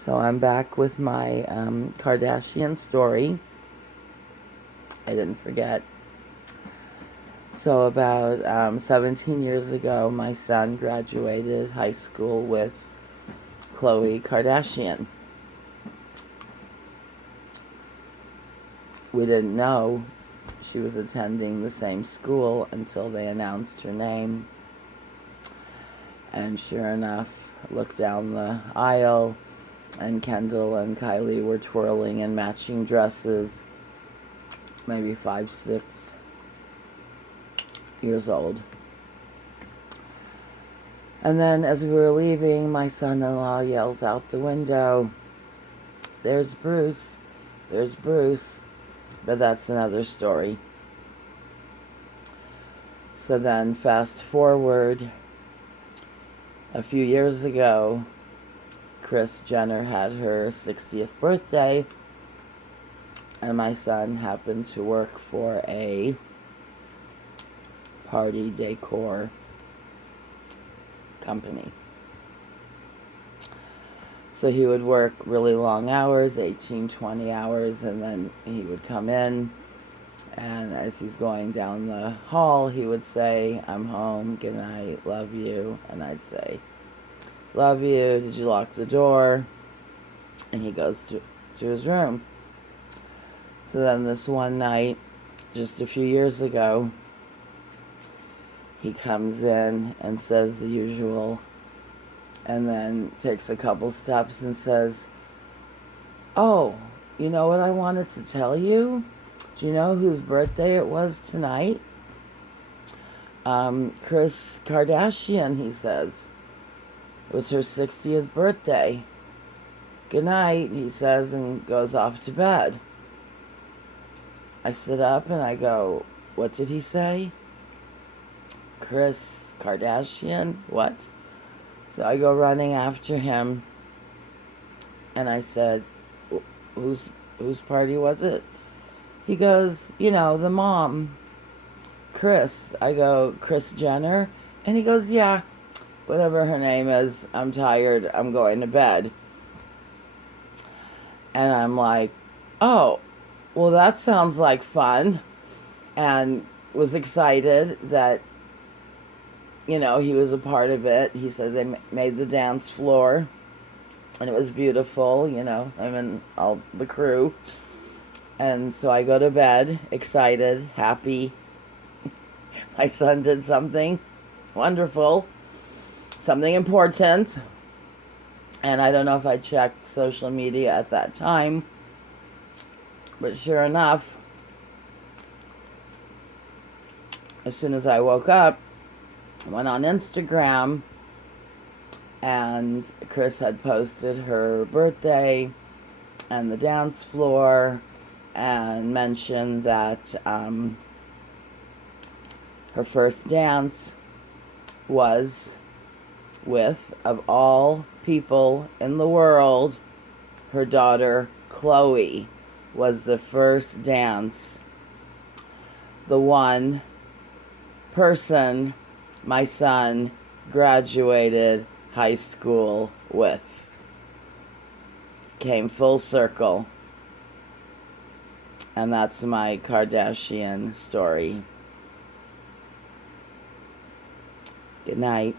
So I'm back with my Kardashian story. I didn't forget. So about 17 years ago, my son graduated high school with Khloe Kardashian. We didn't know she was attending the same school until they announced her name. And sure enough, looked down the aisle, and Kendall and Kylie were twirling in matching dresses, maybe 5, 6 years old. And then as we were leaving, my son-in-law yells out the window, "There's Bruce, there's Bruce." But that's another story. So then fast forward, a few years ago, Kris Jenner had her 60th birthday, and my son happened to work for a party decor company. So he would work really long hours, 18, 20 hours, and then he would come in, and as he's going down the hall, he would say, "I'm home, good night, love you." And I'd say, "Love you, did you lock the door?" And he goes to his room. So then this one night, just a few years ago, he comes in and says the usual, and then takes a couple steps and says, "Oh, you know what I wanted to tell you? Do you know whose birthday it was tonight? Kris Kardashian," he says. "It was her 60th birthday. Good night," he says, and goes off to bed. I sit up and I go, "What did he say? Kris Kardashian? What?" So I go running after him, and I said, whose party was it?" He goes, "The mom, Kris." I go, "Kris Jenner?" And he goes, "Yeah, whatever her name is. I'm tired. I'm going to bed." And I'm like, "Oh, well, that sounds like fun," and was excited that, he was a part of it. He said they made the dance floor, and it was beautiful, him and all the crew. And so I go to bed, excited, happy. My son did something wonderful, something important. And I don't know if I checked social media at that time, but sure enough, as soon as I woke up, I went on Instagram, and Kris had posted her birthday and the dance floor, and mentioned that her first dance was with, of all people in the world, her daughter Khloe was the first dance. The one person my son graduated high school with. Came full circle. And that's my Kardashian story. Good night.